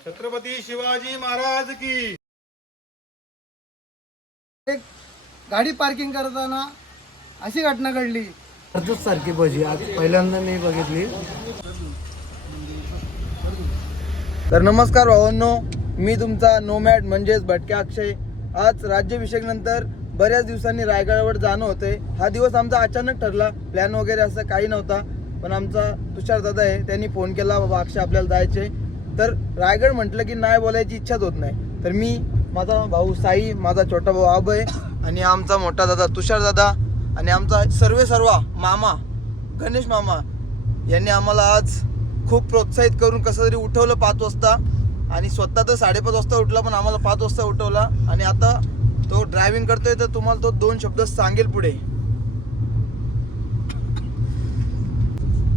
छत्रपती शिवाजी महाराज की। एक गाडी पार्किंग करताना अशी घटना घडली। कर्जत सारखी भजी आज पहिल्यांदा मी बघितली। तर नमस्कार भावांनो, मी तुमचा नोमॅड म्हणजेच भटक्या अक्षय। आज राज्याभिषेक नंतर बऱ्याच दिवसांनी रायगडावर जाणं होतंय। हा दिवस आमचा अचानक ठरला, प्लॅन वगैरे असं काही नव्हता, पण आमचा तुषार दादा आहे, त्यांनी फोन केला, बाबा अक्षय आपल्याला जायचे। तर रायगड म्हटलं की नाही बोलायची इच्छाच होत नाही। तर मी, माझा भाऊ साई, माझा छोटा भाऊ अभय आणि आमचा मोठा दादा तुषार दादा आणि आमचा सर्व मामा गणेश मामा यांनी आम्हाला आज खूप प्रोत्साहित करून कसं तरी उठवलं 5 वाजता, आणि स्वतः तर 5:30 वाजता उठला, पण आम्हाला 5 वाजता उठवला। आणि आता तो ड्रायव्हिंग करतोय, तर तुम्हाला तो 2 शब्द सांगेल पुढे।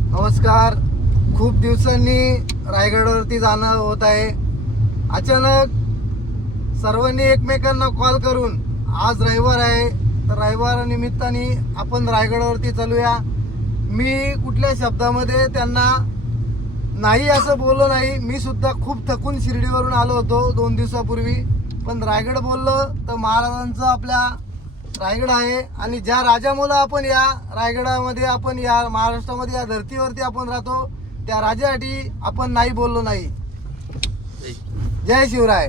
नमस्कार। खूप दिवसांनी रायगडावरती जाणं होत आहे। अचानक सर्वांनी एकमेकांना कॉल करून आज रविवार आहे, तर रविवार निमित्ताने आपण रायगडावरती चालूया। मी कुठल्या शब्दामध्ये त्यांना नाही असं बोललो नाही। मी सुद्धा खूप थकून शिर्डीवरून आलो होतो 2 दिवसापूर्वी, पण रायगड बोललं तर महाराजांचं आपल्या रायगड आहे, आणि ज्या राजामुळे आपण या रायगडामध्ये, आपण या महाराष्ट्रामध्ये, या धर्तीवरती आपण राहतो, त्या राजासाठी आपण नाही बोललो नाही। जय शिवराय।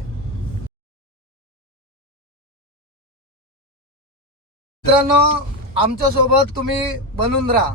मित्रांनो, आमच्या सोबत तुम्ही बनून राहा।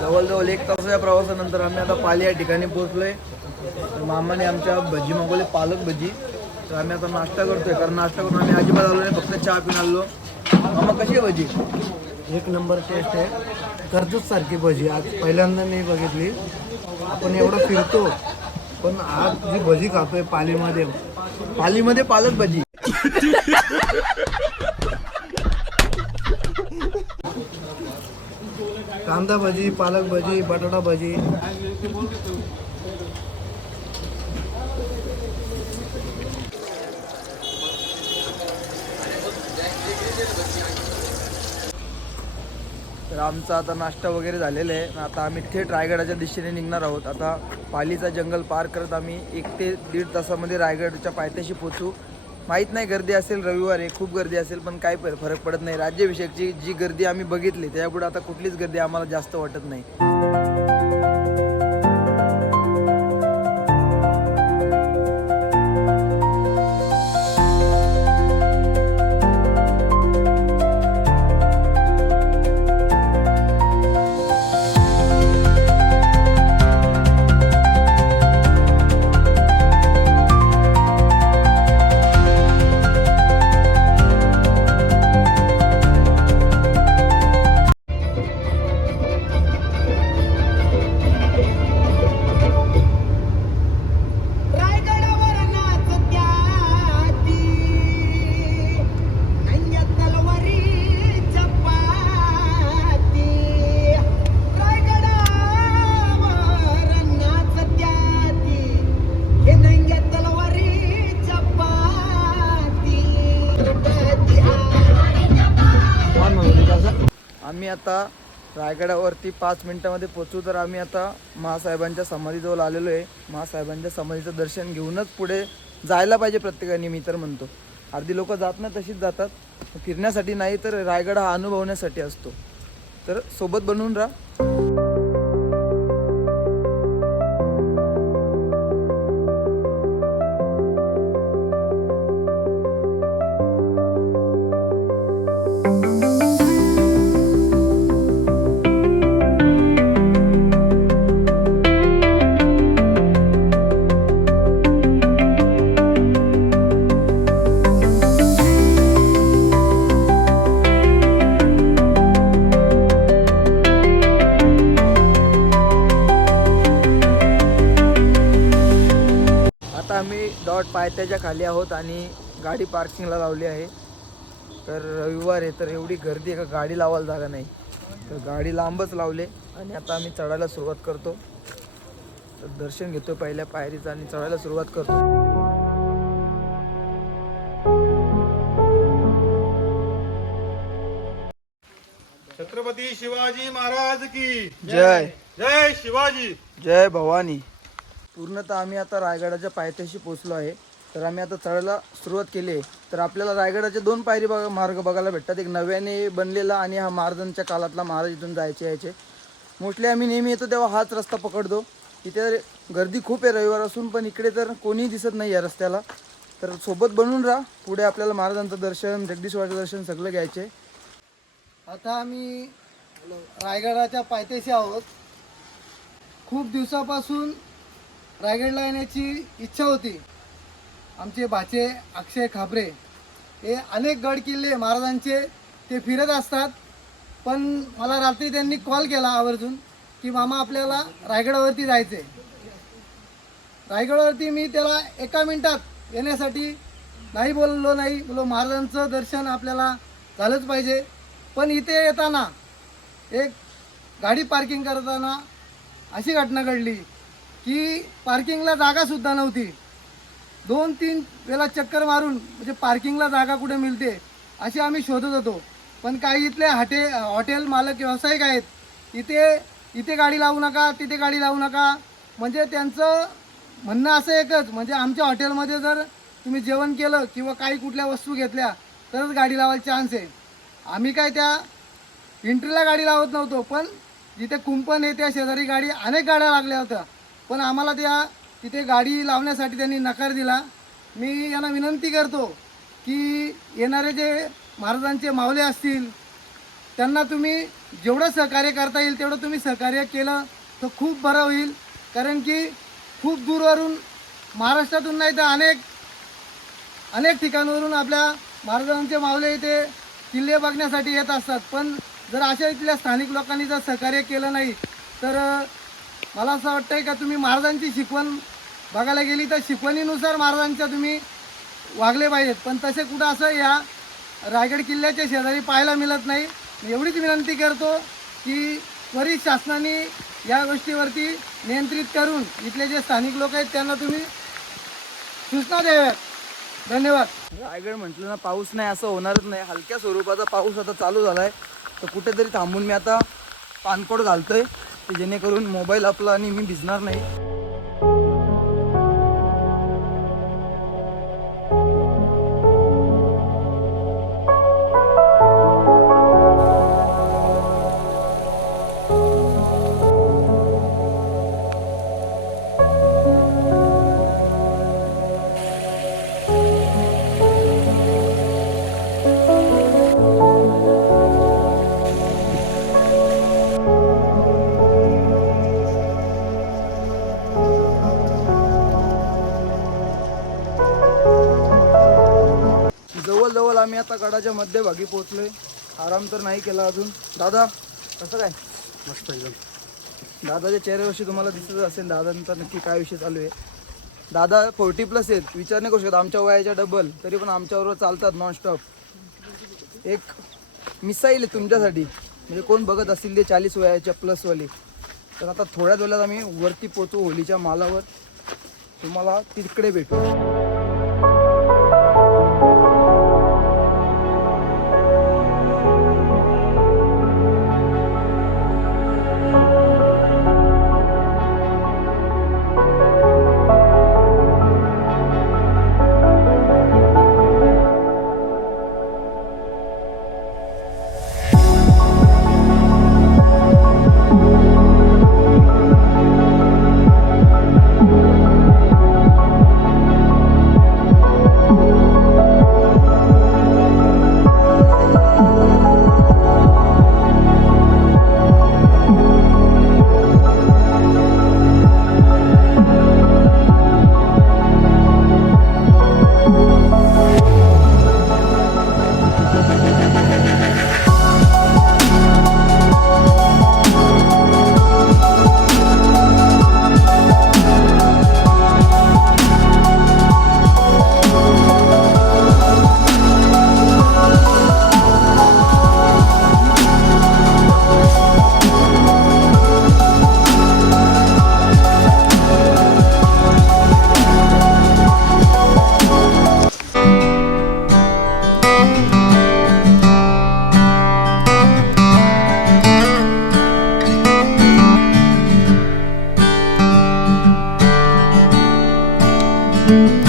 जवळजवळ 1 तासाच्या प्रवासानंतर आम्ही आता पाली या ठिकाणी पोहोचलोय। तर मामाने आमच्या भजी मागवले, पालक भजी। तर आम्ही आता नाश्ता करतोय, कारण नाश्ता करून आम्ही अजिबात आलो नाही, फक्त चहा पिऊन आलो। मामा कशी आहे भजी? एक नंबर टेस्ट आहे। कर्जत सारखी भजी आज पहिल्यांदा मी बघितली। आपण एवढं फिरतो, पण आज जी भजी खातोय पालीमध्ये पालक भजी। कांदा भजी, पालक भजी, बटाटा भजी। तर आमचा आता नाश्ता वगैरे झालेला आहे। आता आम्ही थेट रायगडाच्या दिशेने निघणार आहोत। आता पालीचा जंगल पार करत आम्ही 1 ते 1.5 तासामध्ये रायगडच्या पायथ्याशी पोहोचू। माहीत नाही, गर्दी असेल, रविवार आहे, खूप गर्दी असेल, पण काय फरक पडत नाही। राज्याभिषेकची जी गर्दी आम्ही बघितली त्यापुढे आता कुठलीच गर्दी आम्हाला जास्त वाटत नाही। आता रायगडावरती 5 मिनिटामध्ये पोचू. तर आम्ही आता महासाहेबांच्या समाधीजवळ आलेलो आहे. महासाहेबांच्या समाधीचं दर्शन घेऊनच पुढे जायला पाहिजे प्रत्येकाने, मी तर म्हणतो. अर्धी लोक जात नाही, तशीच जातात, फिरण्यासाठी नाही तर रायगड हा अनुभवण्यासाठी असतो. तर सोबत बनवून राहा. आम्ही डॉट पायथ्याच्या खाली आहोत आणि गाडी पार्किंगला लावली आहे. तर रविवार आहे तर एवढी गर्दी आहे का गाडी लावायला जागा नाही, तर गाडी लांबच लावले आणि आता आम्ही चढायला सुरुवात करतो. तर दर्शन घेतो पहिल्या पायरीचं आणि चढायला सुरुवात करतो. छत्रपती शिवाजी महाराज की जय जय शिवाजी. जय भवानी. पूर्णतः आम्ही आता रायगडाच्या पायथ्याशी पोहोचलो आहे. तर आम्ही आता चढायला सुरुवात केली आहे. तर आपल्याला रायगडाचे 2 पायरी मार्ग बघायला भेटतात. एक नव्याने बनलेला आणि हा महाराजांच्या काळातला. महाराज इथून यायचे. मोस्टली आम्ही नेहमी येतो तेव्हा हाच रस्ता पकडतो. इथे गर्दी खूप आहे रविवार असून, पण इकडे तर कोणीही दिसत नाही या रस्त्याला. तर सोबत बनून राहा. पुढे आपल्याला महाराजांचं दर्शन, जगदीश्वराचं दर्शन सगळं घ्यायचे. आता आम्ही रायगडाच्या पायथ्याशी आहोत. खूप दिवसापासून रायगडला येण्याची इच्छा होती. आमचे भाचे अक्षय खाबरे हे अनेक गड किल्ले महाराजांचे ते फिरत असतात, पण मला रात्री त्यांनी कॉल केला आवर्जून की मामा आपल्याला रायगडावरती जायचे. रायगडावरती मी त्याला 1 मिनिटात येण्यासाठी नाही बोललो महाराजांचं दर्शन आपल्याला झालंच पाहिजे. पण इथे येताना एक गाडी पार्किंग करताना अशी घटना घडली की पार्किंगला जागासुद्धा नव्हती. 2-3 वेळा चक्कर मारून म्हणजे पार्किंगला जागा कुठे मिळते अशी आम्ही शोधत होतो. पण काही इथले हॉटेल मालक व्यावसायिक आहेत, इथे गाडी लावू नका, तिथे गाडी लावू नका. म्हणजे त्यांचं म्हणणं असं एकच, म्हणजे आमच्या हॉटेलमध्ये जर तुम्ही जेवण केलं किंवा काही कुठल्या वस्तू घेतल्या तरच गाडी लावायला चान्स आहे. आम्ही काय त्या एंट्रीला गाडी लावत नव्हतो, पण जिथे कुंपण आहे त्या शेजारी गाडी अनेक गाड्या लागल्या होत्या, पण आम्हाला तिथे गाडी लावण्यासाठी त्यांनी नकार दिला. मी यांना विनंती करतो की येणारे जे महाराजांचे मावले असतील त्यांना तुम्ही जेवढं सहकार्य करता येईल तेवढं तुम्ही सहकार्य केलं तर खूप बरं होईल. कारण की खूप दूरवरून, महाराष्ट्रातून नाही तर अनेक ठिकाणावरून आपल्या महाराजांचे मावले इथे किल्ले बघण्यासाठी येत असतात. पण जर अशा इथल्या स्थानिक लोकांनी जर सहकार्य केलं नाही तर मला असं वाटतंय का तुम्ही महाराजांची शिकवण बघायला गेली तर शिकवणीनुसार महाराजांच्या तुम्ही वागले पाहिजेत, पण तसे कुठं असं या रायगड किल्ल्याच्या शेजारी पाहायला मिळत नाही. एवढीच विनंती करतो की त्वरित शासनाने या गोष्टीवरती नियंत्रित करून इथले जे स्थानिक लोक आहेत त्यांना तुम्ही सूचना द्याव्यात. धन्यवाद. रायगड म्हटलं ना पाऊस नाही असं होणारच नाही. हलक्या स्वरूपाचा पाऊस आता चालू झाला आहे. तर कुठेतरी थांबून मी आता पानकोट घालतोय की जेणेकरून मोबाईल आपला आणि मी भिजणार नाही. जवळ आम्ही आता गडाच्या मध्यभागी पोहोचलोय. आराम तर नाही केला अजून. दादा कसं काय? मस्त एकदम. दादाच्या चेहऱ्यावरशी तुम्हाला दिसत असेल दादांचा नक्की काय विषय चालू आहे. दादा 40+ आहेत, विचार नाही करू शकत. आमच्या वयाच्या डबल, तरी पण आमच्याबरोबर चालतात नॉनस्टॉप. एक मिसाईल आहे तुमच्यासाठी, म्हणजे कोण बघत असतील ते 40 वयाच्या प्लसवाले. तर आता थोड्याच वेळात आम्ही वरती पोचू होलीच्या मालावर. तुम्हाला तिकडे भेटू. आहे.